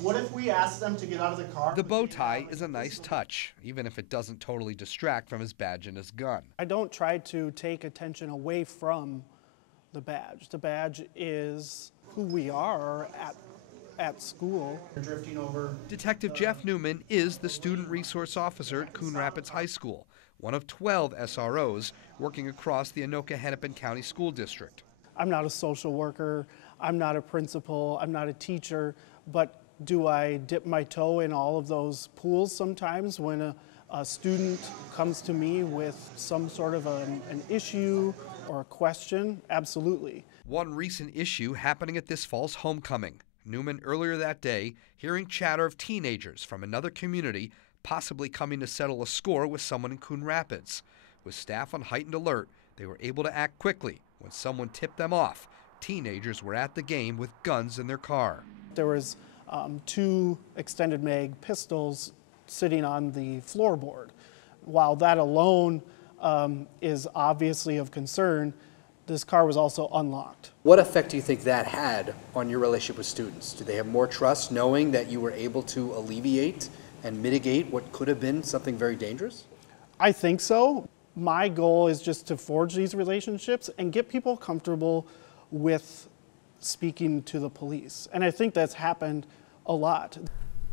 What if we ask them to get out of the car? The bow tie is a nice touch, even if it doesn't totally distract from his badge and his gun. I don't try to take attention away from the badge. The badge is who we are at school. Drifting over. Detective Jeff Newman is the student resource officer at Coon Rapids High School, one of 12 SROs working across the Anoka-Hennepin County School District. I'm not a social worker, I'm not a principal, I'm not a teacher, but do I dip my toe in all of those pools sometimes when a student comes to me with some sort of an issue or a question? Absolutely. One recent issue happening at this fall's homecoming. Newman earlier that day hearing chatter of teenagers from another community possibly coming to settle a score with someone in Coon Rapids. With staff on heightened alert, they were able to act quickly when someone tipped them off. Teenagers were at the game with guns in their car. There was 2 extended mag pistols sitting on the floorboard. While that alone is obviously of concern, this car was also unlocked. What effect do you think that had on your relationship with students? Do they have more trust knowing that you were able to alleviate and mitigate what could have been something very dangerous? I think so. My goal is just to forge these relationships and get people comfortable with speaking to the police. And I think that's happened a lot.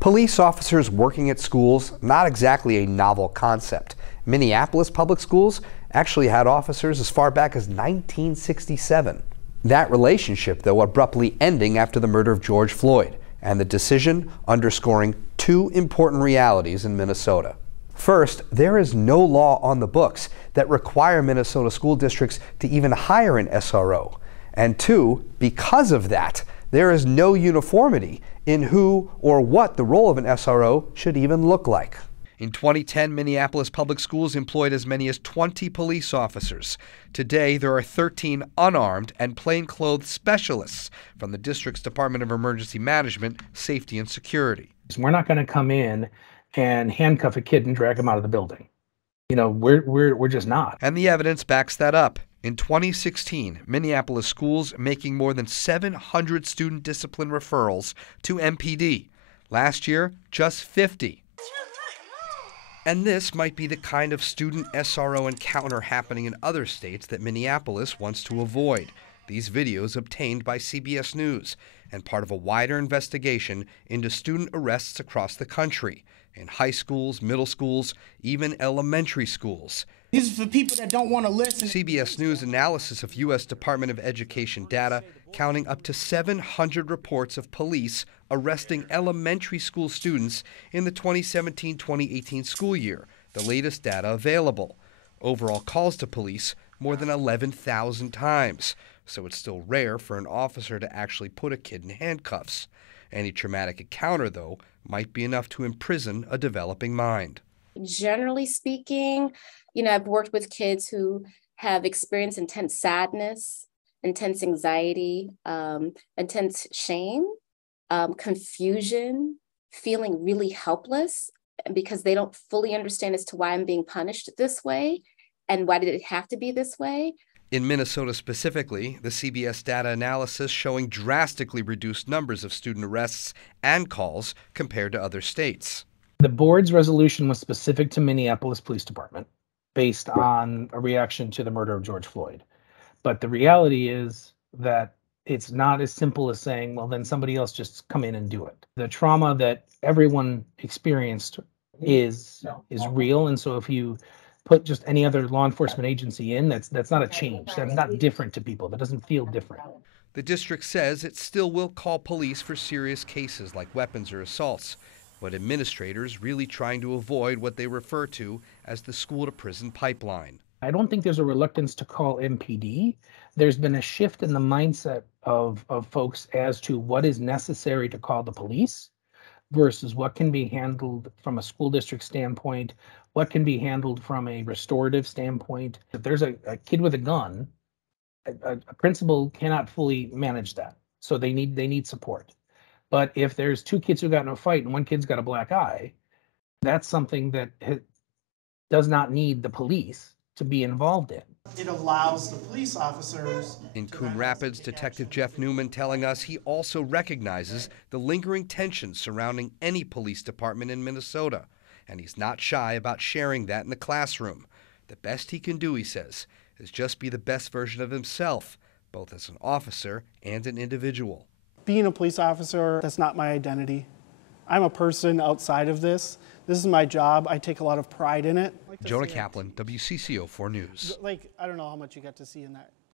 Police officers working at schools, not exactly a novel concept. Minneapolis Public Schools actually had officers as far back as 1967. That relationship, though, abruptly ending after the murder of George Floyd, and the decision underscoring 2 important realities in Minnesota. First, there is no law on the books that require Minnesota school districts to even hire an SRO. And 2, because of that, there is no uniformity in who or what the role of an SRO should even look like. In 2010, Minneapolis Public Schools employed as many as 20 police officers. Today, there are 13 unarmed and plainclothes specialists from the district's Department of Emergency Management, Safety and Security. We're not going to come in and handcuff a kid and drag him out of the building. You know, we're just not. And the evidence backs that up. In 2016, Minneapolis schools making more than 700 student discipline referrals to MPD. Last year, just 50. And this might be the kind of student SRO encounter happening in other states that Minneapolis wants to avoid. These videos obtained by CBS News and part of a wider investigation into student arrests across the country, in high schools, middle schools, even elementary schools. This is for people that don't want to listen. CBS News analysis of U.S. Department of Education data counting up to 700 reports of police arresting elementary school students in the 2017-2018 school year, the latest data available. Overall calls to police more than 11,000 times, so it's still rare for an officer to actually put a kid in handcuffs. Any traumatic encounter, though, might be enough to imprison a developing mind. Generally speaking, I've worked with kids who have experienced intense sadness, intense anxiety, intense shame, confusion, feeling really helpless because they don't fully understand as to why I'm being punished this way and why did it have to be this way. In Minnesota specifically, the CBS data analysis showing drastically reduced numbers of student arrests and calls compared to other states. The board's resolution was specific to Minneapolis Police Department based on a reaction to the murder of George Floyd. But the reality is that it's not as simple as saying, well, then somebody else just come in and do it. The trauma that everyone experienced is real. And so if you put just any other law enforcement agency in, that's not a change. That's not different to people. That doesn't feel different. The district says it still will call police for serious cases like weapons or assaults, but administrators really trying to avoid what they refer to as the school-to-prison pipeline. I don't think there's a reluctance to call MPD. There's been a shift in the mindset of folks as to what is necessary to call the police versus what can be handled from a school district standpoint, what can be handled from a restorative standpoint. If there's a kid with a gun, a principal cannot fully manage that. So they need support. But if there's 2 kids who got in a fight and one kid's got a black eye, that's something that does not need the police to be involved in. it allows the police officers. In to Coon then Rapids, take Detective action. Jeff Newman telling us he also recognizes the lingering tensions surrounding any police department in Minnesota, and he's not shy about sharing that in the classroom. The best he can do, he says, is just be the best version of himself, both as an officer and an individual. Being a police officer, that's not my identity. I'm a person outside of this. This is my job. I take a lot of pride in it. Jonah Kaplan, WCCO 4 News. Like, I don't know how much you got to see in that